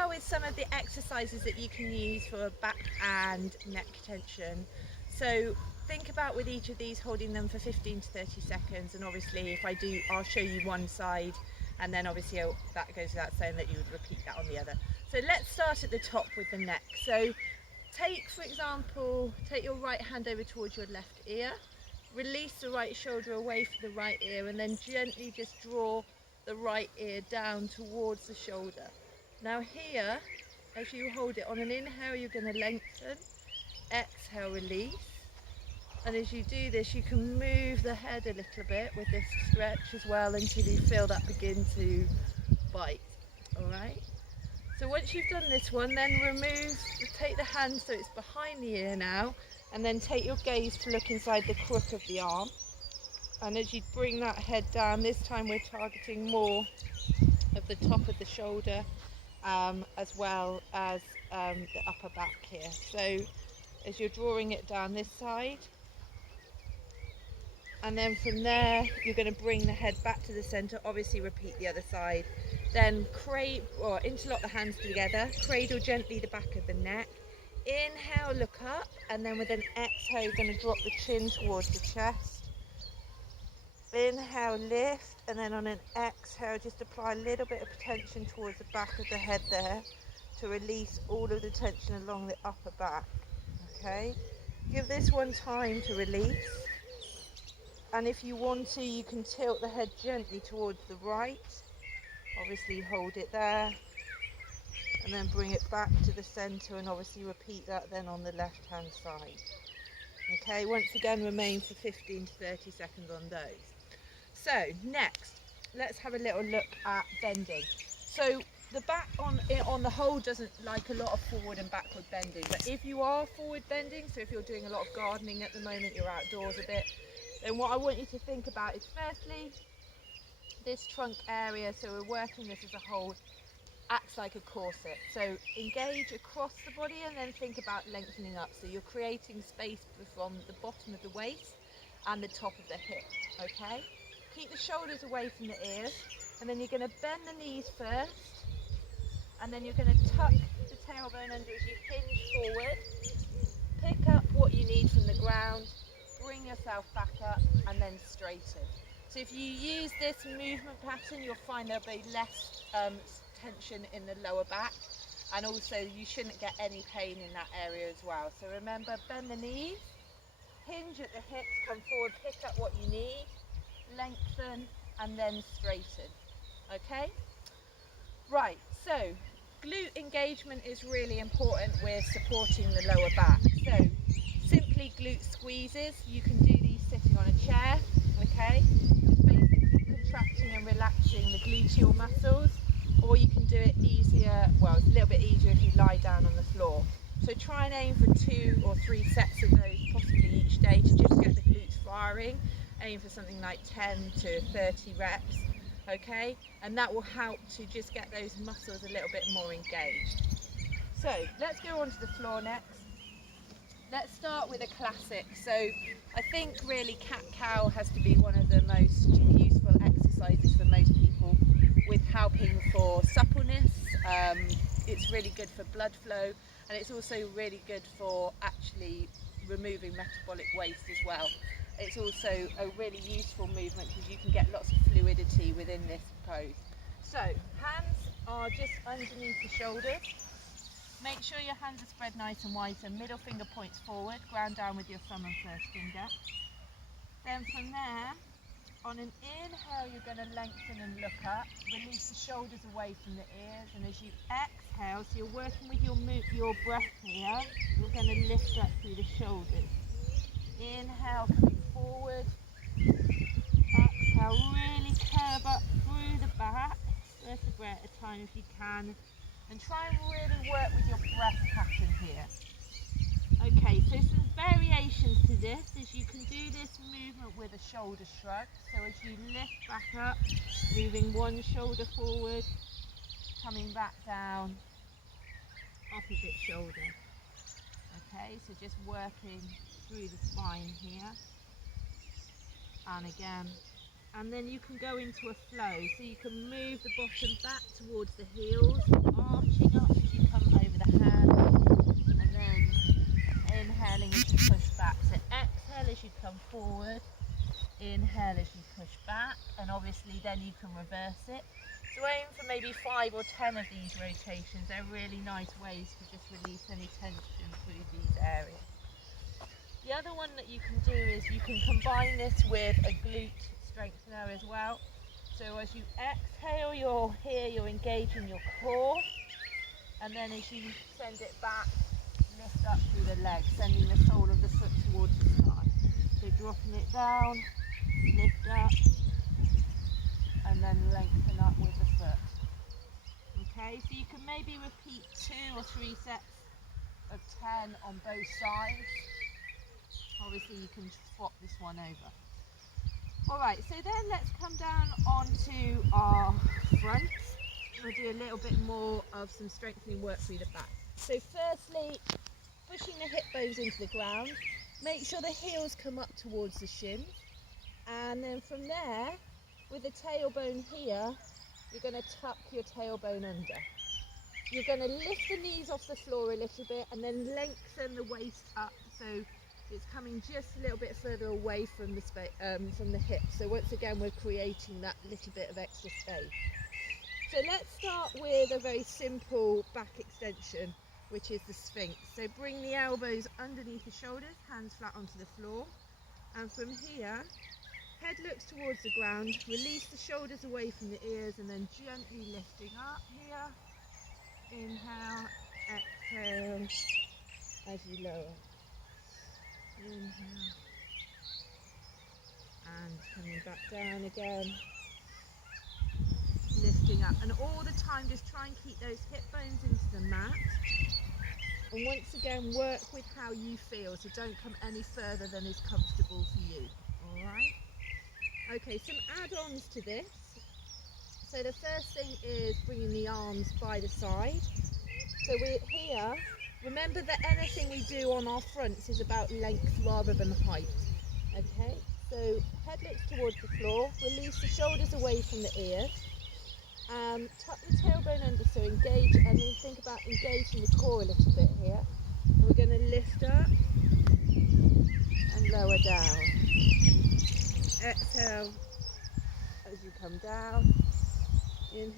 are with some of the exercises that you can use for back and neck tension. So think about with each of these holding them for 15 to 30 seconds, and obviously if I do, I'll show you one side, and then obviously that goes without saying that you would repeat that on the other. So let's start at the top with the neck. So for example, take your right hand over towards your left ear, release the right shoulder away from the right ear, and then gently just draw the right ear down towards the shoulder. Now here, as you hold it, on an inhale you're going to lengthen, exhale, release, and as you do this you can move the head a little bit with this stretch as well until you feel that begin to bite. Alright, so once you've done this one, then take the hand so it's behind the ear now, and then take your gaze to look inside the crook of the arm, and as you bring that head down, this time we're targeting more of the top of the shoulder as well as the upper back here. So as you're drawing it down this side, and then from there you're going to bring the head back to the center, obviously repeat the other side, then interlock the hands together, cradle gently the back of the neck, inhale, look up, and then with an exhale you're going to drop the chin towards the chest. Inhale, lift, and then on an exhale just apply a little bit of tension towards the back of the head there to release all of the tension along the upper back. Okay, give this one time to release, and if you want to, you can tilt the head gently towards the right, obviously hold it there, and then bring it back to the center, and obviously repeat that then on the left hand side. Okay, once again remain for 15 to 30 seconds on those. So next, let's have a little look at bending. So the back on the whole doesn't like a lot of forward and backward bending, but if you are forward bending, so if you're doing a lot of gardening at the moment, you're outdoors a bit, then what I want you to think about is firstly this trunk area, so we're working this as a whole, acts like a corset. So engage across the body and then think about lengthening up, so you're creating space from the bottom of the waist and the top of the hip. Okay, keep the shoulders away from the ears, and then you're going to bend the knees first, and then you're going to tuck the tailbone under as you hinge forward, pick up what you need from the ground, bring yourself back up, and then straighten. So if you use this movement pattern, you'll find there'll be less tension in the lower back, and also you shouldn't get any pain in that area as well. So remember, bend the knees, hinge at the hips, come forward, pick up what you need, lengthen, and then straighten. Okay, right, so glute engagement is really important with supporting the lower back. So simply glute squeezes, you can do these sitting on a chair. Okay, just basically contracting and relaxing the gluteal muscles, or you can do it easier, well, it's a little bit easier if you lie down on the floor. So try and aim for 2 or 3 sets of those possibly each day to just get the glutes firing. Aim for something like 10 to 30 reps, okay, and that will help to just get those muscles a little bit more engaged. So let's go onto the floor next. Let's start with a classic. So I think really cat-cow has to be one of the most useful exercises for most people, with helping for suppleness. It's really good for blood flow, and it's also really good for actually removing metabolic waste as well. It's also a really useful movement because you can get lots of fluidity within this pose. So hands are just underneath the shoulders. Make sure your hands are spread nice and wide, so middle finger points forward, ground down with your thumb and first finger. Then from there, on an inhale, you're going to lengthen and look up, release the shoulders away from the ears, and as you exhale, so you're working with your breath here, you're going to lift up through the shoulders. Inhale, coming forward, exhale, really curve up through the back, vertebra at a time if you can, and try and really work with your breath pattern here. Okay, so some variations to this is you can do this movement with a shoulder shrug, so as you lift back up, moving one shoulder forward, coming back down, opposite shoulder. Okay, so just working through the spine here, and again, and then you can go into a flow, so you can move the bottom back towards the heels, arching up forward. Inhale as you push back, and obviously then you can reverse it. So aim for maybe 5 or 10 of these rotations. They're really nice ways to just release any tension through these areas. The other one that you can do is you can combine this with a glute strengthener as well. So as you exhale, you're engaging your core, and then as you send it back, lift up through the legs, sending the sole of the foot towards the sky. So dropping it down, lift up, and then lengthen up with the foot. Okay, so you can maybe repeat 2 or 3 sets of 10 on both sides. Obviously you can swap this one over. Alright, so then let's come down onto our front. We'll do a little bit more of some strengthening work through the back. So firstly, pushing the hip bones into the ground. Make sure the heels come up towards the shins. And then from there, with the tailbone here, you're going to tuck your tailbone under. You're going to lift the knees off the floor a little bit and then lengthen the waist up so it's coming just a little bit further away from the hip. So once again, we're creating that little bit of extra space. So let's start with a very simple back extension, which is the Sphinx. So bring the elbows underneath the shoulders, hands flat onto the floor. And from here, head looks towards the ground, release the shoulders away from the ears, and then gently lifting up here. Inhale, exhale as you lower. Inhale. And coming back down again. Lifting up. And all the time, just try and keep those hip bones into the mat. And once again, work with how you feel. So don't come any further than is comfortable for you. Alright? Okay, some add-ons to this. So the first thing is bringing the arms by the side. So we're here. Remember that anything we do on our fronts is about length rather than height. Okay, so head looks towards the floor. Release the shoulders away from the ears. Tuck the tailbone under, so engage, and then think about engaging the core a little bit here. And we're going to lift up and lower down. Exhale as you come down. Inhale.